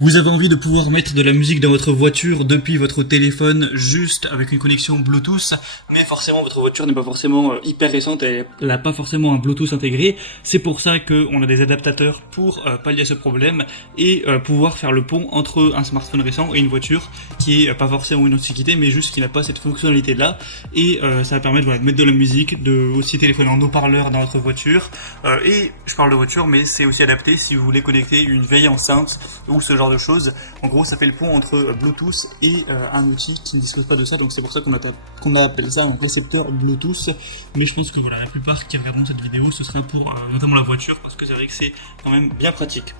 Vous avez envie de pouvoir mettre de la musique dans votre voiture depuis votre téléphone juste avec une connexion Bluetooth, mais forcément votre voiture n'est pas forcément hyper récente et elle n'a pas forcément un Bluetooth intégré. C'est pour ça qu'on a des adaptateurs pour pallier à ce problème et pouvoir faire le pont entre un smartphone récent et une voiture qui est pas forcément une antiquité mais juste qui n'a pas cette fonctionnalité là. Et ça va permettre de mettre de la musique, de aussi téléphoner en haut-parleur dans votre voiture. Et je parle de voiture mais c'est aussi adapté si vous voulez connecter une vieille enceinte ou ce genre de choses. En gros, ça fait le pont entre Bluetooth et un outil qui ne dispose pas de ça, donc c'est pour ça qu'on appelle ça un récepteur Bluetooth. Mais je pense que voilà, la plupart qui regarderont cette vidéo, ce sera pour notamment la voiture, parce que c'est vrai que c'est quand même bien pratique.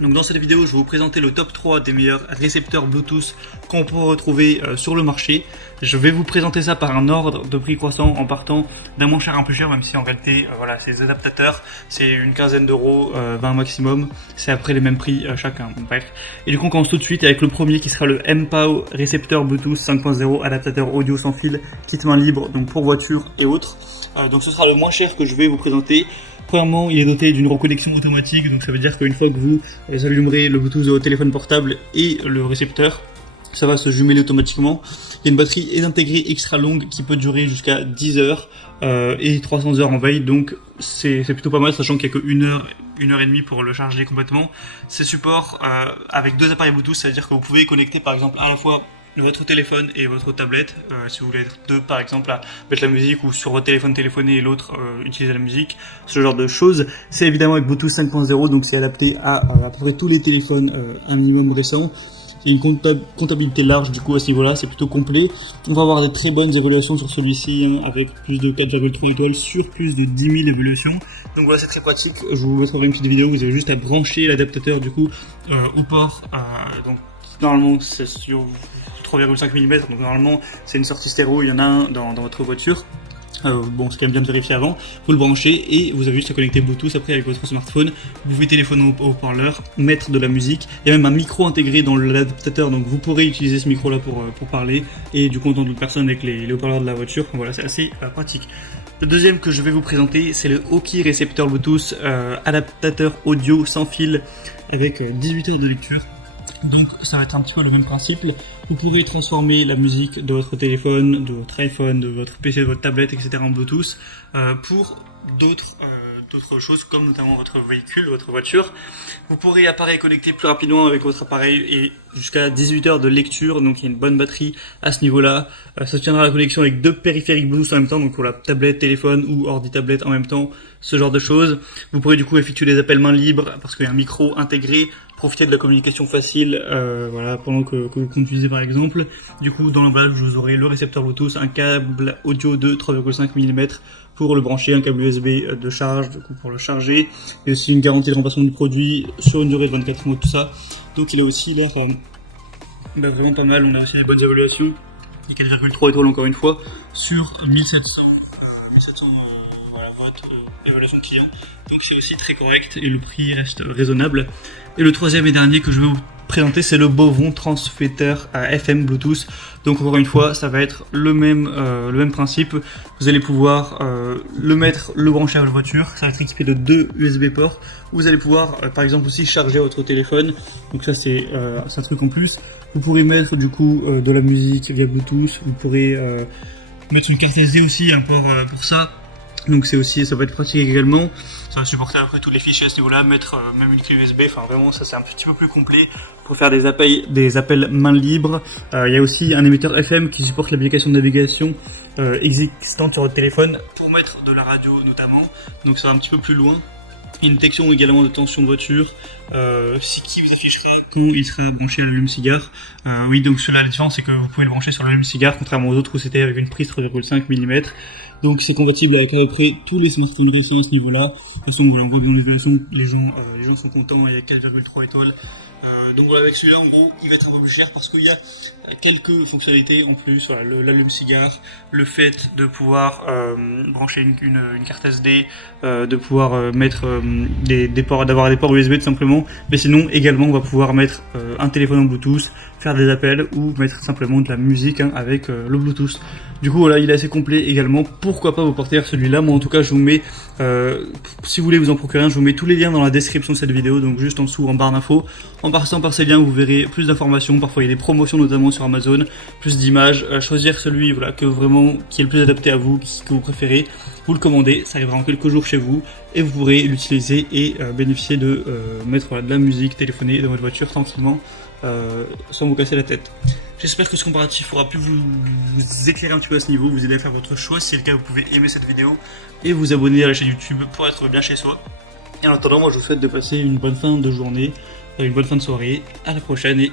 Donc dans cette vidéo, je vais vous présenter le top 3 des meilleurs récepteurs Bluetooth qu'on peut retrouver sur le marché. Je vais vous présenter ça par un ordre de prix croissant en partant d'un moins cher à un plus cher, même si en réalité, voilà, ces adaptateurs, c'est une quinzaine d'euros, 20 maximum. C'est après les mêmes prix chacun, bref. Et du coup, on commence tout de suite avec le premier qui sera le mPOW récepteur Bluetooth 5.0, adaptateur audio sans fil, kit main libre, donc pour voiture et autres. Donc ce sera le moins cher que je vais vous présenter. Premièrement, il est doté d'une reconnexion automatique, donc ça veut dire qu'une fois que vous allumerez le Bluetooth de votre téléphone portable et le récepteur, ça va se jumeler automatiquement. Il y a une batterie intégrée extra longue qui peut durer jusqu'à 10 heures et 300 heures en veille, donc c'est plutôt pas mal, sachant qu'il n'y a que 1 heure et demie pour le charger complètement. C'est support avec deux appareils Bluetooth, ça veut dire que vous pouvez connecter par exemple à la fois votre téléphone et votre tablette, si vous voulez être deux par exemple à mettre la musique ou sur votre téléphone téléphoner et l'autre utiliser la musique, ce genre de choses. C'est évidemment avec Bluetooth 5.0, donc c'est adapté à peu près tous les téléphones un minimum récents. Il y a une comptabilité large du coup à ce niveau-là, c'est plutôt complet. On va avoir des très bonnes évaluations sur celui-ci, hein, avec plus de 4,3 étoiles sur plus de 10 000 évaluations. Donc voilà, c'est très pratique. Je vous mettrai une petite vidéo, vous avez juste à brancher l'adaptateur du coup au port. Donc normalement c'est sur 3,5 mm, donc normalement c'est une sortie stéréo, il y en a un dans votre voiture. Bon, c'est quand même bien de vérifier avant. Vous le branchez et vous avez juste à connecter Bluetooth après avec votre smartphone. Vous pouvez téléphoner au haut-parleur, mettre de la musique. Il y a même un micro intégré dans l'adaptateur, donc vous pourrez utiliser ce micro-là pour parler et du coup entendre d'autres personnes avec les haut-parleurs de la voiture. Voilà, c'est assez pratique. Le deuxième que je vais vous présenter, c'est le Aukey récepteur Bluetooth adaptateur audio sans fil avec 18 heures de lecture. Donc ça va être un petit peu le même principe. Vous pourrez transformer la musique de votre téléphone, de votre iPhone, de votre PC, de votre tablette, etc. en Bluetooth pour d'autres choses comme notamment votre véhicule, votre voiture. Vous pourrez appareil connecter plus rapidement avec votre appareil et jusqu'à 18 heures de lecture, donc il y a une bonne batterie à ce niveau-là. Ça tiendra la connexion avec deux périphériques Bluetooth en même temps, donc pour la tablette, téléphone ou ordi tablette en même temps, ce genre de choses. Vous pourrez du coup effectuer des appels main libre parce qu'il y a un micro intégré, profiter de la communication facile voilà, pendant que vous conduisez par exemple. Du coup dans l'emballage vous aurez le récepteur Bluetooth, un câble audio de 3,5 mm pour le brancher, un câble USB de charge du coup pour le charger, et aussi une garantie de remplacement du produit sur une durée de 24 mois, tout ça. Donc il a aussi l'air vraiment pas mal. On a aussi des bonnes évaluations, et 4,3 étoiles encore une fois sur 1700 voilà, votes évaluation client, donc c'est aussi très correct et le prix reste raisonnable. Et le troisième et dernier que je vais vous présenter, c'est le Bovon transfetteur à FM Bluetooth. Donc encore une fois, ça va être le même principe. Vous allez pouvoir le brancher à votre voiture. Ça va être équipé de deux USB ports. Vous allez pouvoir par exemple aussi charger votre téléphone. Donc ça c'est un truc en plus. Vous pourrez mettre du coup de la musique via Bluetooth. Vous pourrez mettre une carte SD aussi, un port pour ça. Donc c'est aussi, ça va être pratique également. Ça va supporter après tous les fichiers à ce niveau-là, mettre même une clé USB. Enfin vraiment, ça c'est un petit peu plus complet pour faire des appels main libre. Il y a aussi un émetteur FM qui supporte l'application de navigation existante sur votre téléphone pour mettre de la radio notamment. Donc ça va un petit peu plus loin. Une détection également de tension de voiture, qui vous affichera quand il sera branché à l'allume-cigare. Oui, donc la différence c'est que vous pouvez le brancher sur l'allume-cigare, contrairement aux autres où c'était avec une prise 3,5 mm. Donc c'est compatible avec à peu près tous les smartphones récents à ce niveau-là. De toute façon, voilà, on voit bien l'évaluation, les gens sont contents, il y a 4,3 étoiles. Donc voilà, avec celui-là en gros il va être un peu plus cher parce qu'il y a quelques fonctionnalités en plus, voilà, l'allume-cigare, le fait de pouvoir brancher une carte SD, de pouvoir mettre des ports, d'avoir des ports USB tout simplement, mais sinon également on va pouvoir mettre un téléphone en Bluetooth, faire des appels ou mettre simplement de la musique avec le Bluetooth. Du coup voilà, il est assez complet également, pourquoi pas vous porter vers celui-là. Moi en tout cas je vous mets, si vous voulez vous en procurer un, je vous mets tous les liens dans la description de cette vidéo, donc juste en dessous en barre d'infos. En En passant par ces liens, vous verrez plus d'informations, parfois il y a des promotions notamment sur Amazon, plus d'images, choisir celui voilà, qui est le plus adapté à vous, que vous préférez, vous le commandez, ça arrivera en quelques jours chez vous, et vous pourrez l'utiliser et bénéficier de mettre de la musique, téléphoner dans votre voiture tranquillement, sans vous casser la tête. J'espère que ce comparatif aura pu vous éclairer un petit peu à ce niveau, vous aider à faire votre choix. Si c'est le cas, vous pouvez aimer cette vidéo et vous abonner à la chaîne YouTube pour être bien chez soi. Et en attendant, moi je vous souhaite de passer une bonne fin de journée, une bonne fin de soirée. À la prochaine et